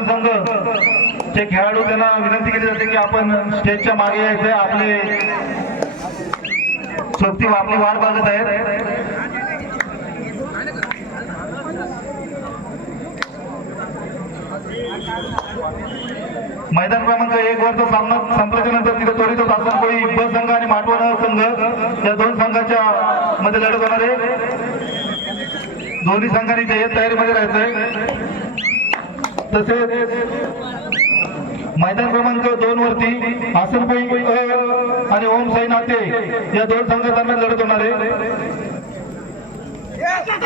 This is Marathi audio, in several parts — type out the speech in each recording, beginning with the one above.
दोन संघ चे खेळाडू त्यांना विनंती केली जाते की आपण स्टेजच्या मागे यायचे. आपले सोबती आपली वाट बघत आहेत. मैदान क्रमांक 1 वरचा सामना संपल्याच्या नंतर तिथे त्वरित सासनकोळी ब संघ आणि माटवण संघ या दोन संघाच्या मध्ये लढत होणार आहे. दोन्ही संघांनी तयारीमध्ये राहायचंय. तसेच मैदान क्रमांक 2 वरती आसनकोळी आणि ओम साई नाते या दोन संघांदरम्यान लढत होणार आहे.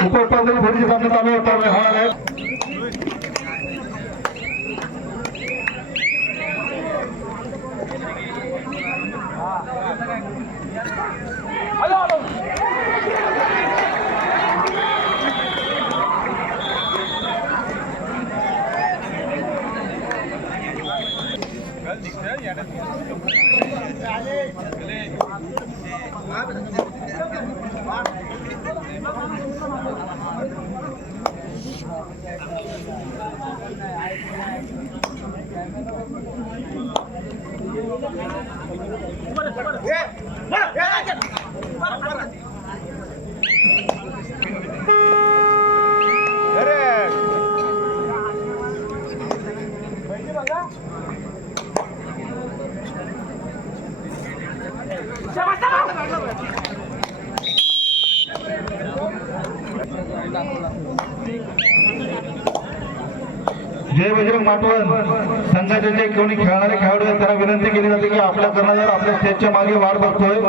उपउपांत्यपूर्व फेरीचे सामने चालू होणार आहेत. जय बजरंग माटवण संघाचे जे कोणी खेळणारे खेळाडू आहेत त्यांना विनंती केली जाते की आपल्या कर्णधार आपल्या स्टेजच्या मागे वाट बघतोय.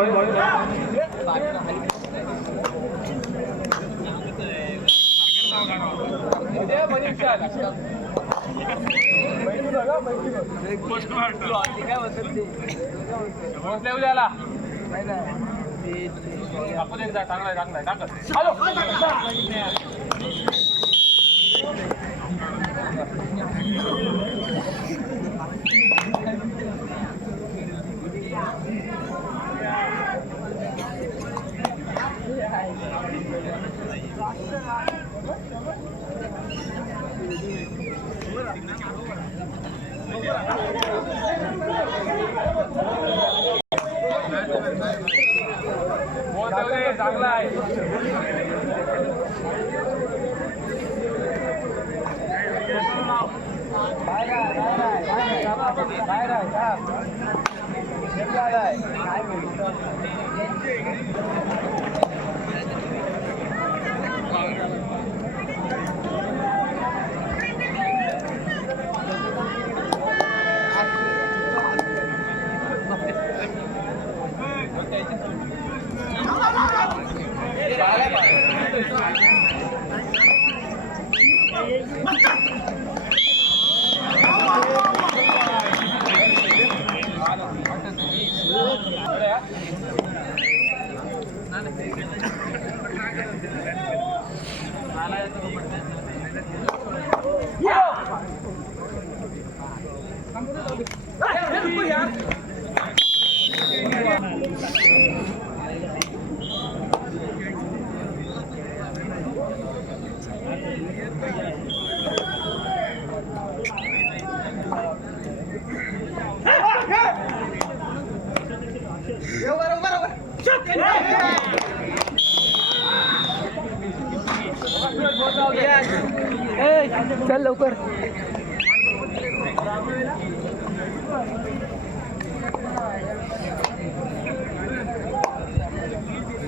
चल लवकर.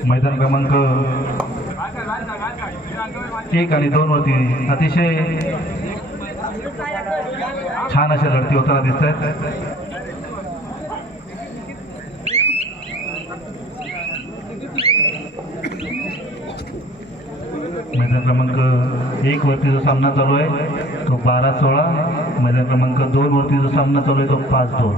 मैदान क्रमांक 1 आणि 2 वरती अतिशय छान अशा लढती होताना दिसत आहेत. मैदान क्रमांक 1 वरती जो सामना चालू आहे तो 12-16. मैदान क्रमांक 2 वरती जो सामना चालू आहे तो 5-2.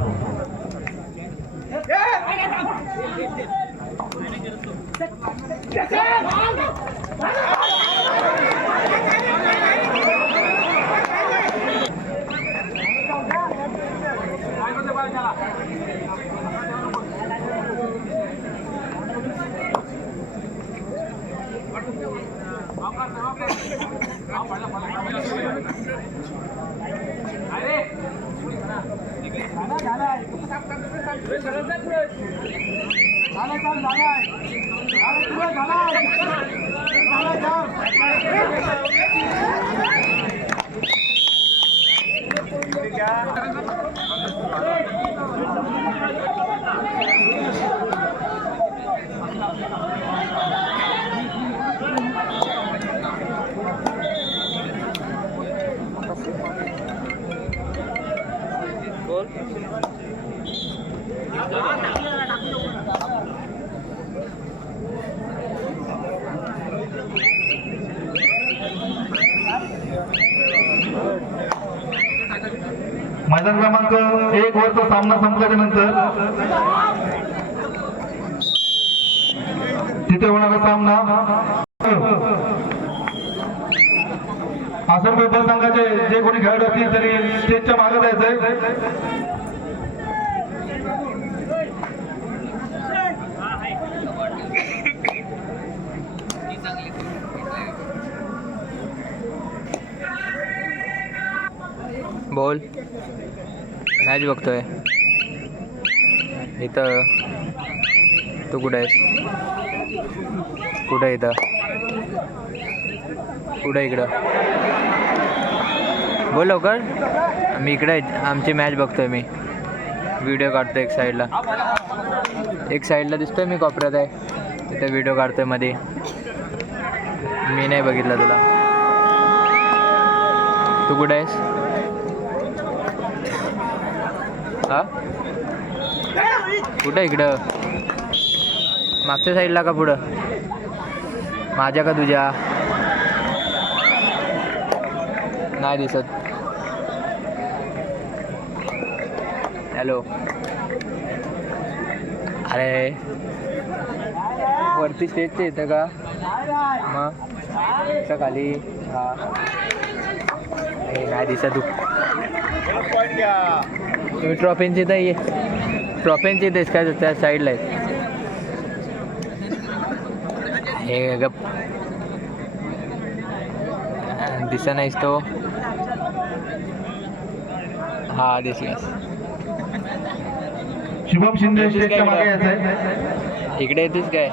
मैदान क्रमांक 1 वरचा सामना संपल्याच्या नंतर तिथे होणारा सामना आसन विभाग संघाचे जे कोणी खेळाडू असतील तरी स्टेजच्या मागे जायचंय. बोल. मॅच बघतोय इथं. तू कुठे आहेस? कुठे इथं? कुठे इकडं? बोल लवकर. मी इकडे आहे. आमची मॅच बघतोय. मी व्हिडिओ काढतोय. एक साईडला दिसतोय मी कोपऱ्यात आहे तिथे व्हिडिओ काढतोय मध्ये. मी नाही बघितलं तुला. तू कुठे आहेस? हा कुठं? इकडं मागच्या साईडला का पुढं? माझ्या का तुझ्या? नाही दिसत. हॅलो. अरे वरती स्टेजचं येतं का मग? असं खाली. हा नाही दिसत. तू तुम्ही ट्रॉफींची तर ये. ट्रॉफींची येतेस काय? त्या साईडला आहे. हे गप दिसा नाहीस तो. हा दिसलास. शुभम शिंदे स्टेजच्या मागे यायचंय. इकडे येतेस काय?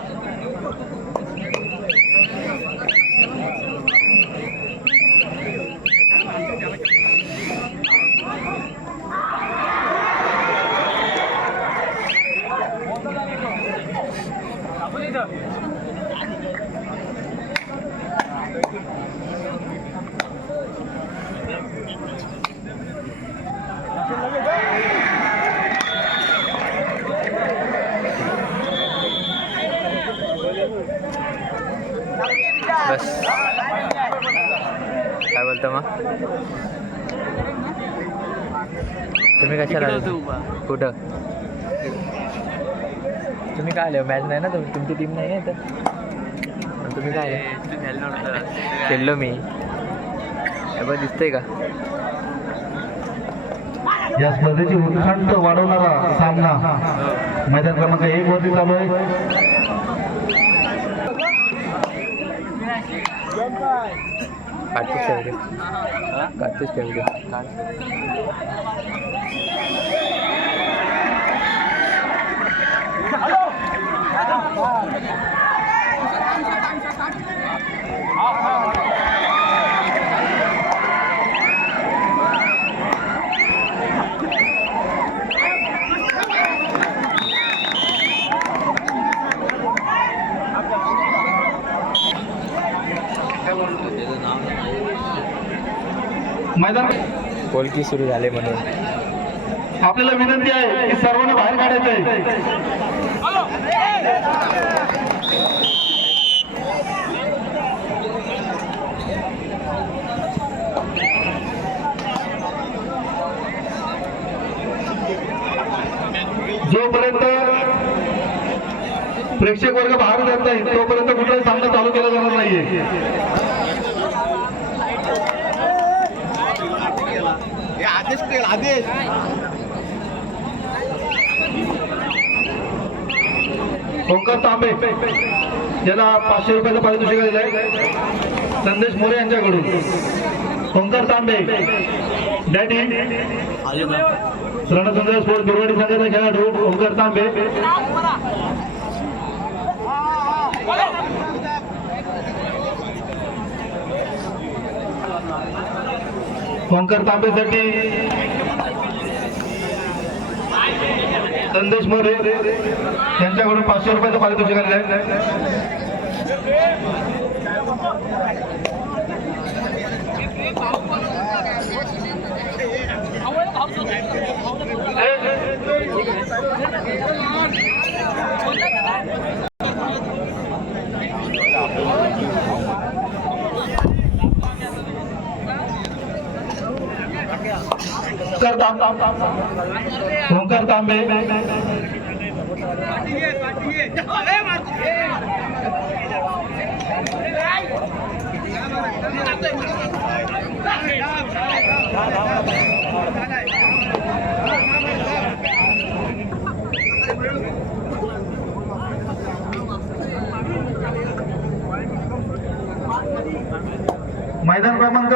बस. काय बोलतो मग? तुम्ही कशाला आले? कुठं? तुम्ही काय आले? मॅच नाही ना तुमची टीम नाही आहे तर तुम्ही काय आले? खेळलो मी. बरं दिसतंय का? या स्पर्धेची उत्कंठ वाढवणारा सामना मैदान क्रमांक 1 वरती चालू आहे. काढतेस का व्हिडिओ? काढतेस का व्हिडिओ? मैदान बोलकी सुरू झाले म्हणून आपल्याला विनंती आहे की सर्वांना बाहेर काढायचं आहे. जोपर्यंत प्रेक्षक वर्ग बाहेर जात नाही तोपर्यंत कुठलाही सामना चालू केला जाणार नाहीये. आदेश ओंकार तांबे याला 500 रुपयाचं पारितोषिक दिलं आहे संदेश मोरे यांच्याकडून. ओंकार तांबे डॅडी रणसुंदर स्पोर्ट्स बिरवाडी संघाचा खेळाडू ओंकार तांबे. ओंकार तांबेसाठी संदेश मोरे यांच्याकडून 500 रुपयाचं पारितोषिक आलेलं आहे. तर ओंकार तांबे, मैदान क्रमांक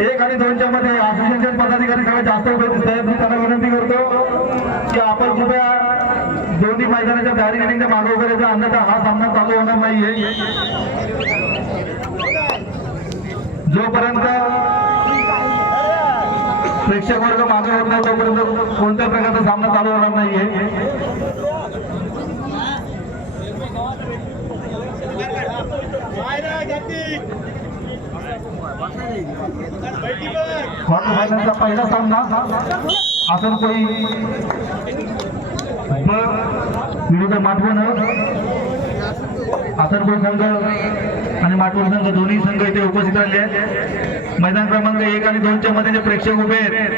1 आणि 2 च्या मध्ये असोसिएशन पदाधिकारी सगळ्यात जास्त उभे दिसत आहेत. मी त्यांना विनंती करतो की आपण कृपया दोन्ही मैदानाच्या बॅरिकेडिंगच्या मागे उभे राहायचं, अन्यथा हा सामना चालू होणार नाहीये. जोपर्यंत प्रेक्षक वर्ग मागे होत नाही तोपर्यंत कोणत्या प्रकारचा सामना चालू होणार नाहीये. क्वार्टर फायनलचा पहिला सामना आसनकोळी विरुद्ध माटवण. आसनकोळी संघ आणि माटवण संघ दोन्ही संघ इथे उपस्थित राहिले आहेत. मैदान क्रमांक 1 आणि 2 च्या मध्ये जे प्रेक्षक उभे आहेत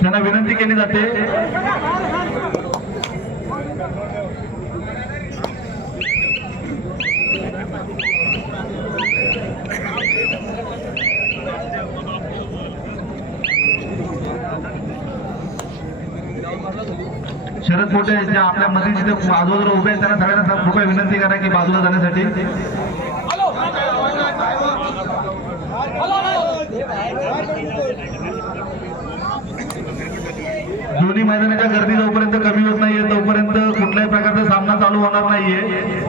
त्यांना विनंती केली जाते शरद पोटे ज्या आपल्या मध्ये जिथे आजूबाजूला उभे आहेत त्यांना सगळ्यांना कृपया विनंती करा की बाजूला जाण्यासाठी. दोन्ही मैदानाच्या गर्दी जोपर्यंत कमी होत नाहीये तोपर्यंत कुठल्याही प्रकारचा सामना चालू होणार नाहीये.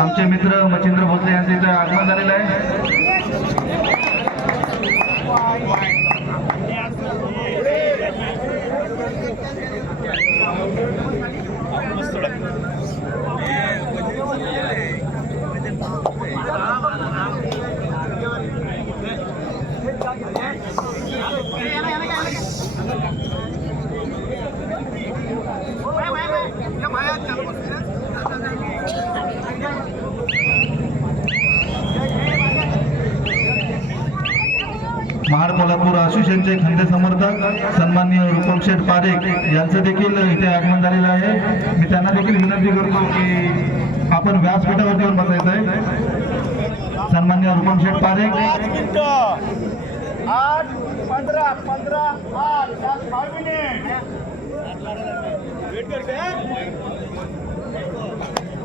आमचे मित्र मच्छिंद्र भोसले यांचे इथे आगमन झालेलं आहे. महाड कोल्हापूर असोसिएशनचे खंदे समर्थक सन्माननीय रूपम शेठ पारेख यांचं देखील इथे आगमन झालेलं आहे. मी त्यांना देखील विनंती करतो की आपण व्यासपीठावरती येऊन बसायचं आहे. सन्माननीय रूपम शेठ पारेख. 8-15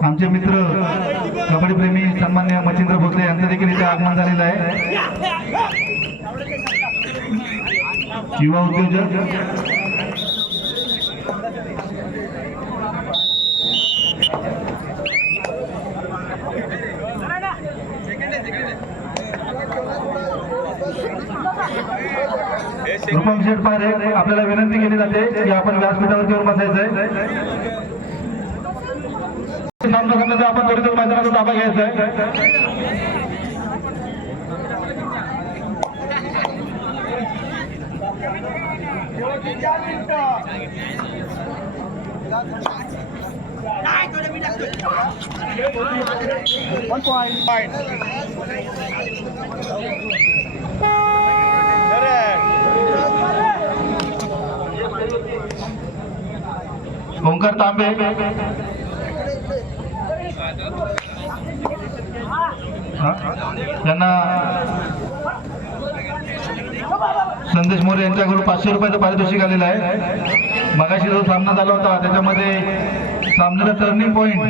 आमचे मित्र कबड्डी प्रेमी सन्माननीय मच्छिंद्र भोसले यांचं देखील इथे आगमन झालेलं आहे. युवा उद्योजक रूपम शेठ पारेख आपल्याला विनंती केली जाते की आपण व्यासपीठावरती येऊन बसायचंय. सामना करण्याचा आपण त्वरित मैदानाचा ताबा घ्यायचा आहे. ओंकार तांबे त्यांना संदेश मोरे यांच्याकडून 500 रुपयाचं पारितोषिक आलेलं आहे. मगाशी जो सामना झाला होता त्याच्यामध्ये सामन्याचा टर्निंग पॉइंट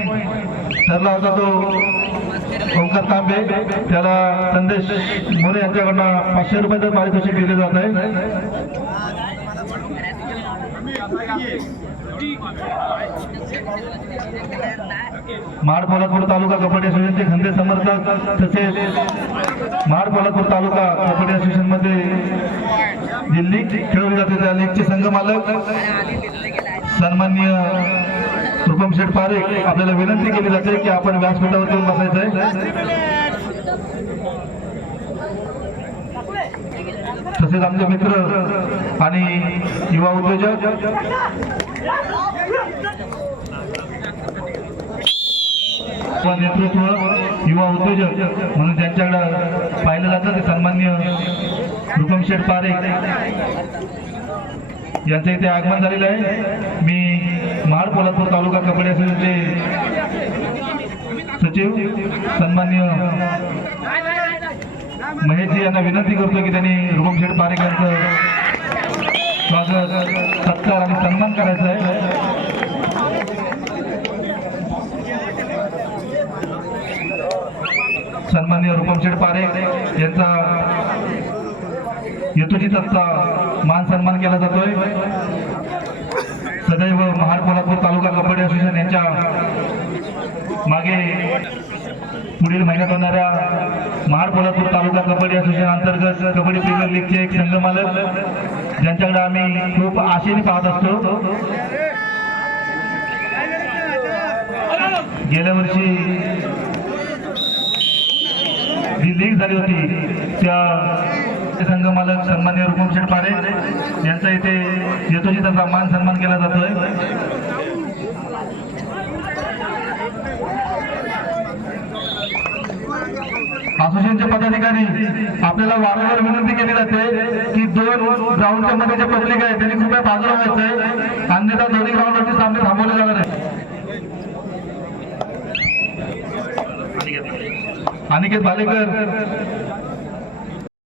ठरला होता तो ओंकार तांबे, त्याला संदेश मोरे यांच्याकडून 500 रुपयाचं पारितोषिक दिले जात आहे. महाड पोलादपूर तालुका कबड्डी असोसिएशनचे खंदे समर्थक तसेच महाड पोलादपूर तालुका कबड्डी असोसिएशन मध्ये दिल्ली खेळवली जाते त्या लीगचे संघ मालक सन्माननीय रुपम शेठ पारेख आपल्याला विनंती केली जाते की आपण व्यासपीठावर येऊन बसायचं आहे. तसेच आमचे मित्र आणि युवा उद्योजक नेतृत्व युवा उद्योजक म्हणून त्यांच्याकडे पाहिलं जातं ते सन्माननीय रुपम शेठ पारेख यांचं इथे आगमन झालेलं आहे. मी महाड पोलादपूर तालुका कबड्डी असोसिएशनचे सचिव सन्माननीय महेशजी यांना विनंती करतो की त्यांनी रुपम शेठ पारेख यांचं स्वागत सत्कार आणि सन्मान करायचा आहे. सन्माननीय रुपम शेठ पारेख यांचा यथोचितचा मान सन्मान केला जातोय. सदैव महाड पोलादपूर तालुका कबड्डी असोसिएशन यांच्या मागे पुढील महिन्यात होणाऱ्या महाड पोलादपूर तालुका कबड्डी असोसिएशन अंतर्गत कबड्डी प्रीमियर लीगचे एक संघ मालक ज्यांच्याकडे आम्ही खूप आशेने पाहत असतो. गेल्या वर्षी जी लीग झाली होती त्या संघ मालक सन्माननीय रुपम शेठ पारेख यांचा इथे यथोचितचा मान सन्मान केला जातोय. असोसिएशनचे पदाधिकारी आपल्याला वारंवार विनंती केली जाते की दोन ग्राउंडच्या मध्ये जे पब्लिक आहे त्यांनी कृपया बाजूला व्हायचंय, अन्यथा दोन्ही ग्राउंडवरती सामने थांबवले जाणार आहे. अनिकेत भालेकर